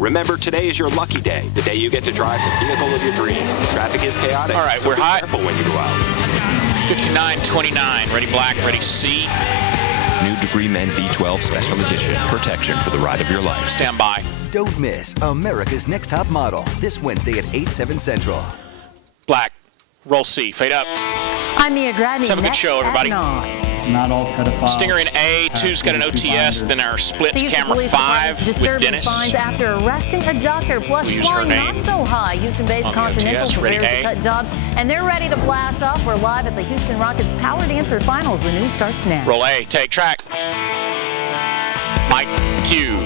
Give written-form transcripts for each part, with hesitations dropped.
Remember, today is your lucky day, the day you get to drive the vehicle of your dreams. Traffic is chaotic, all right, so we're be hot. careful when you go out. 59-29, ready black, ready C. New Degree Men V12 Special Edition. Protection for the ride of your life. Stand by. Don't miss America's Next Top Model this Wednesday at 8, 7 Central. Black, roll C, fade up. I'm Mia Gradney. Let's have a good show, everybody. Not all pedophiles. Stinger in A, two's got an OTS, then our split to camera 5 with Dennis. Finds after arresting a doctor, plus We'll use her flying name not so high. Houston-based on the Continental OTS. Ready, prepares A. to cut jobs, and they're ready to blast off. We're live at the Houston Rockets Power Dancer Finals. The news starts now. Roll A, take track. Mike Q.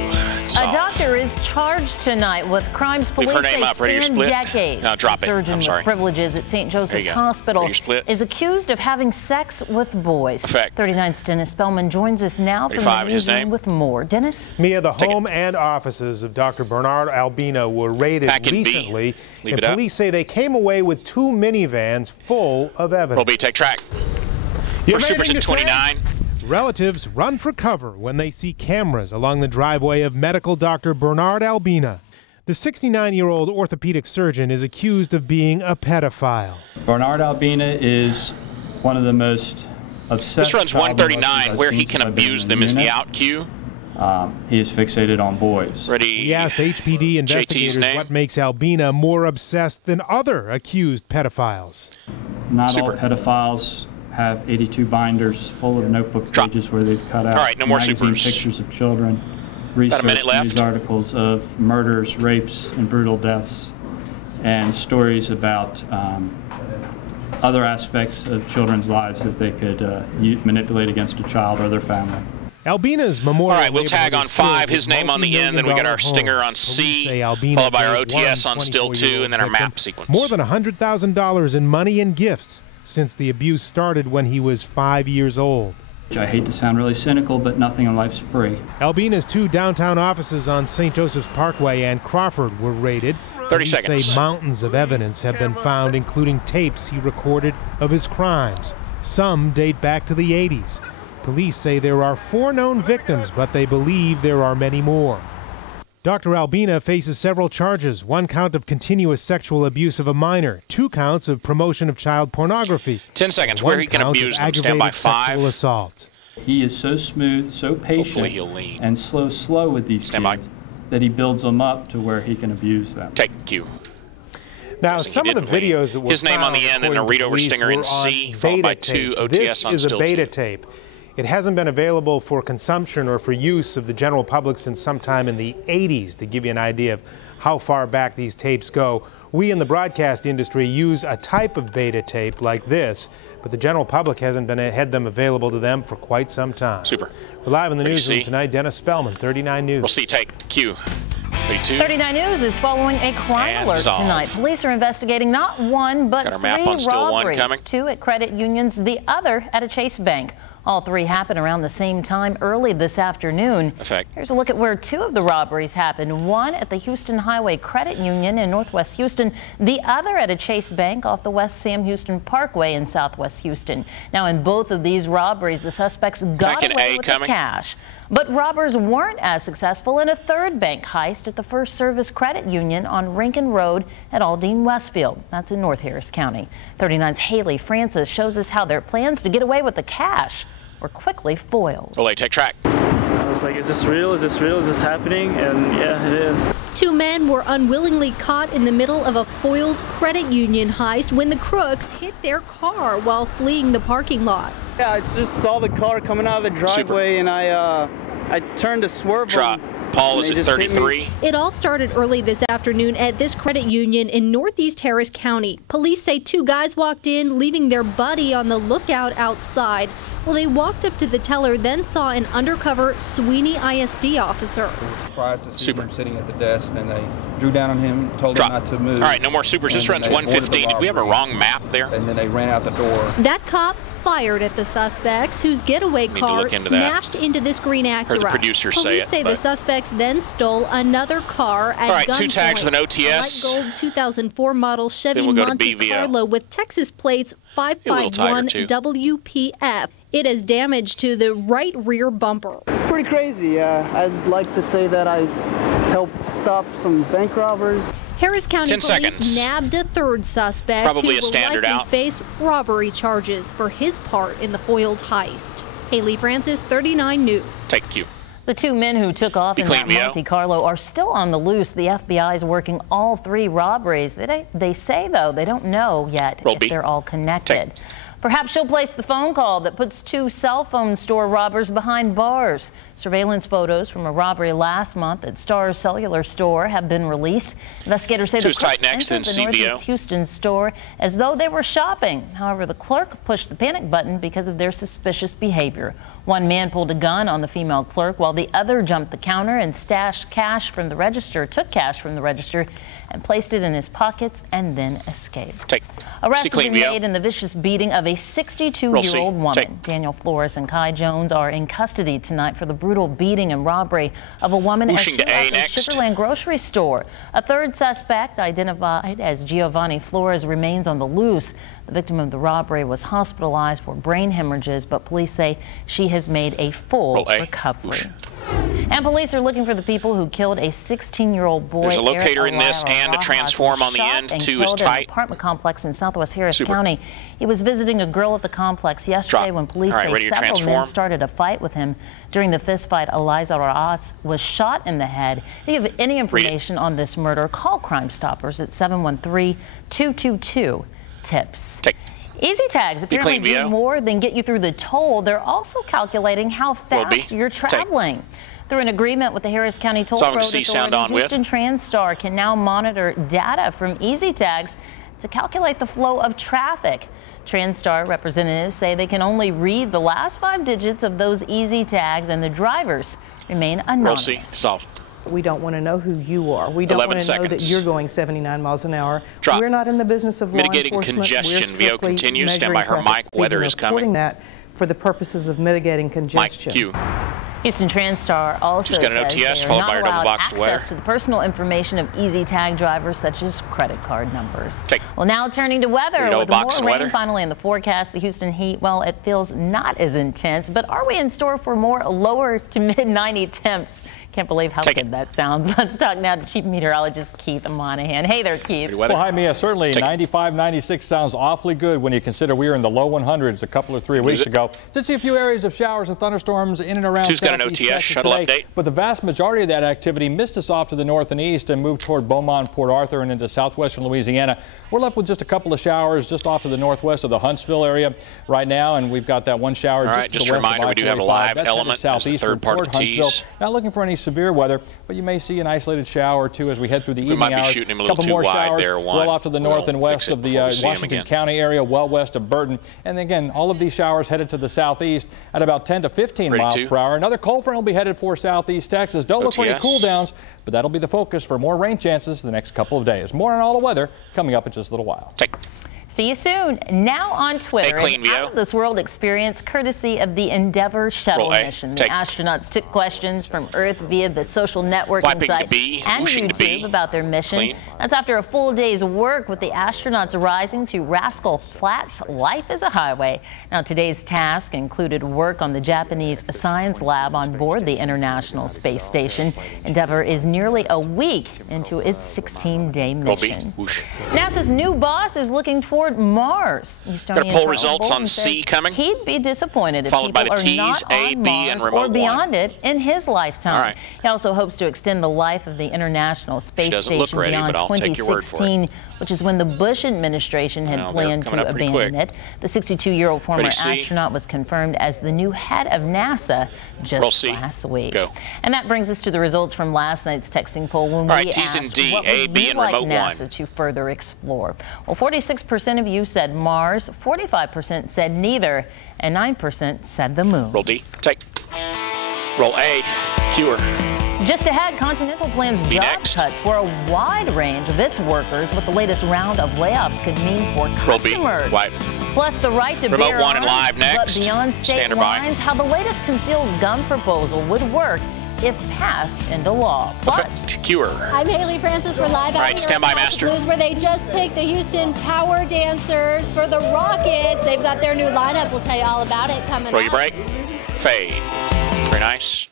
A doctor is charged tonight with crimes police say span decades. No, drop it. Surgeon I'm sorry. with privileges at St. Joseph's Hospital is accused of having sex with boys. Effect. 39's Dennis Spellman joins us now from the newsroom with more. Dennis? Mia, the home and offices of Dr. Bernard Albina were raided recently, and police say they came away with 2 minivans full of evidence. Roll B, take track. You have Supers anything at to say? 29. Relatives run for cover when they see cameras along the driveway of medical Dr. Bernard Albina. The 69-year-old orthopedic surgeon is accused of being a pedophile. Bernard Albina is one of the most obsessed. This runs 139. Where he can abuse them is the out cue. He is fixated on boys. Ready. We asked HPD investigators what makes Albina more obsessed than other accused pedophiles. Not all pedophiles have 82 binders full of notebook pages where they've cut out magazine pictures of children, research news articles of murders, rapes, and brutal deaths, and stories about other aspects of children's lives that they could manipulate against a child or their family. Albina's memorial. All right, we'll tag on 5, his name on the end, then we got our stinger on C, followed by our OTS on still 2, and then our map sequence. More than $100,000 in money and gifts since the abuse started when he was 5 years old. I hate to sound really cynical, but nothing in life's free. Albina's 2 downtown offices on St. Joseph's Parkway and Crawford were raided. 30 seconds. Say mountains of evidence have been found, including tapes he recorded of his crimes. Some date back to the 80s. Police say there are 4 known victims, but they believe there are many more. Dr. Albina faces several charges, 1 count of continuous sexual abuse of a minor, 2 counts of promotion of child pornography. 10 seconds, where he can abuse them. Stand by 5. Assault. He is so smooth, so patient, and slow with these kids that he builds them up to where he can abuse them. Take Q. Now, some of the videos that were his name on the end and a read over stinger in C, followed by 2 OTS on still 2. This is a beta tape. It hasn't been available for consumption or for use of the general public since sometime in the 80s, to give you an idea of how far back these tapes go. We in the broadcast industry use a type of beta tape like this, but the general public hasn't had them available to them for quite some time. Super. We're live in the newsroom tonight. Dennis Spellman, 39 News. We'll see. Take Q. 39 News is following a crime alert tonight. Police are investigating not 1, but 3 robberies. 2 at credit unions, the other at a Chase bank. All 3 happened around the same time early this afternoon. Here's a look at where 2 of the robberies happened. 1 at the Houston Highway Credit Union in Northwest Houston, the other at a Chase bank off the West Sam Houston Parkway in Southwest Houston. Now, in both of these robberies, the suspects got away with the cash. But robbers weren't as successful in a 3rd bank heist at the First Service Credit Union on Rankin Road at Aldine Westfield. That's in North Harris County. 39's Haley Francis shows us how their plans to get away with the cash were quickly foiled. Relay, take track. I was like, is this real? Is this real? Is this happening? And yeah, it is. 2 men were unwillingly caught in the middle of a foiled credit union heist when the crooks hit their car while fleeing the parking lot. Yeah, I just saw the car coming out of the driveway, and I turned to swerve. Drop. Paul is at 33. It all started early this afternoon at this credit union in Northeast Harris County. Police say 2 guys walked in, leaving their buddy on the lookout outside. Well, they walked up to the teller, then saw an undercover Sweeney ISD officer. Surprised to see him sitting at the desk, and they drew down on him, told him not to move. All right, no more supers. This runs 115. Did we have a wrong map there? And then they ran out the door. That cop fired at the suspects, whose getaway car smashed into this green Acura. Heard the producers Police say the suspects then stole another car at gunpoint. All right, 2 tags with an OTS. A light gold 2004 model Chevy Monte Carlo with Texas plates 551 WPF. It has damage to the right rear bumper. Pretty crazy. I'd like to say that I helped stop some bank robbers. Harris County Police nabbed a third suspect Probably who will likely face robbery charges for his part in the foiled heist. Haley Francis, 39 News. Thank you. The 2 men who took off in that Monte Carlo are still on the loose. The FBI is working all 3 robberies. They say, though, they don't know yet if they're all connected. Perhaps she'll place the phone call that puts 2 cell phone store robbers behind bars. Surveillance photos from a robbery last month at Star's Cellular store have been released. Investigators say the crooks entered the Northeast Houston store as though they were shopping. However, the clerk pushed the panic button because of their suspicious behavior. One man pulled a gun on the female clerk while the other jumped the counter and took cash from the register and placed it in his pockets and then escaped. Arrest has been made in the vicious beating of a 62-year-old woman. Daniel Flores and Kai Jones are in custody tonight for the brutal beating and robbery of a woman at a Sugarland grocery store. A third suspect, identified as Giovanni Flores, remains on the loose. The victim of the robbery was hospitalized for brain hemorrhages, but police say she has made a full recovery. And police are looking for the people who killed a 16-year-old boy. There's a locator in this and a transform on the end. 2 is tight. In an apartment complex in Southwest Harris County. He was visiting a girl at the complex yesterday when police say several men started a fight with him. During the fist fight, Eliza Ross was shot in the head. If you have any information on this murder, call Crime Stoppers at 713-222-TIPS. Easy tags apparently do more than get you through the toll. They're also calculating how fast you're traveling. Through an agreement with the Harris County Toll Road Authority, Houston TransStar can now monitor data from Easy Tags to calculate the flow of traffic. TransStar representatives say they can only read the last 5 digits of those Easy Tags, and the drivers remain anonymous. We don't want to know who you are. We don't want to know that you're going 79 miles an hour. We're not in the business of mitigating congestion. VO continues. Stand by her mic. Weather is coming. That for the purposes of mitigating congestion. Mike Q. Houston TransStar also says they are not allowed access to the personal information of Easy Tag drivers, such as credit card numbers. Well, now turning to weather, with more rain finally in the forecast, the Houston heat, well, it feels not as intense, but are we in store for more lower to mid-90 temps? Can't believe how good that sounds. Let's talk now to Chief Meteorologist Keith Monahan. Hey there, Keith. Well, hi, Mia. Certainly 95, 96 sounds awfully good when you consider we were in the low 100s a couple or 3 weeks ago. Did see a few areas of showers and thunderstorms in and around Southeast Texas today, shuttle update. But the vast majority of that activity missed us off to the north and east and moved toward Beaumont, Port Arthur, and into southwestern Louisiana. We're left with just a couple of showers just off to the northwest of the Huntsville area right now, and we've got that one shower just to the west of I-45. We do have a live element southeast third part of Tees. Not looking for any severe weather, but you may see an isolated shower or 2 as we head through the evening hours. We might be shooting him a little too wide there, well off to the north and west of the Washington County area, well west of Burton. And again, all of these showers headed to the southeast at about 10 to 15 miles per hour. Another cold front will be headed for southeast Texas. Don't look for any cool downs, but that'll be the focus for more rain chances the next couple of days. More on all the weather coming up in just a little while. See you soon. Now on Twitter, an out-of-this-world experience courtesy of the Endeavour shuttle mission. The astronauts took questions from Earth via the social networking site and YouTube about their mission. That's after a full day's work with the astronauts rising to Rascal Flatts. Life is a highway. Now, today's task included work on the Japanese science lab on board the International Space Station. Endeavour is nearly a week into its 16-day mission. NASA's new boss is looking toward Mars. Got poll results on C coming. He'd be disappointed if people are not on Mars or beyond it in his lifetime. He also hopes to extend the life of the International Space Station beyond 2016, which is when the Bush administration had planned to abandon it. The 62-year-old former astronaut was confirmed as the new head of NASA just last week. And that brings us to the results from last night's texting poll when we asked what would you like NASA to further explore. Well, 46% of you said Mars, 45% said neither, and 9% said the moon. Roll D. Roll A. Cure. Just ahead, Continental plans job cuts for a wide range of its workers. What the latest round of layoffs could mean for customers. Plus, the right to bear arms, but beyond state lines, how the latest concealed gun proposal would work if passed into law. Plus, I'm Haley Francis. We're live out here at Blues, where they just picked the Houston Power Dancers for the Rockets. They've got their new lineup. We'll tell you all about it coming up. Roll your break. Fade. Very nice.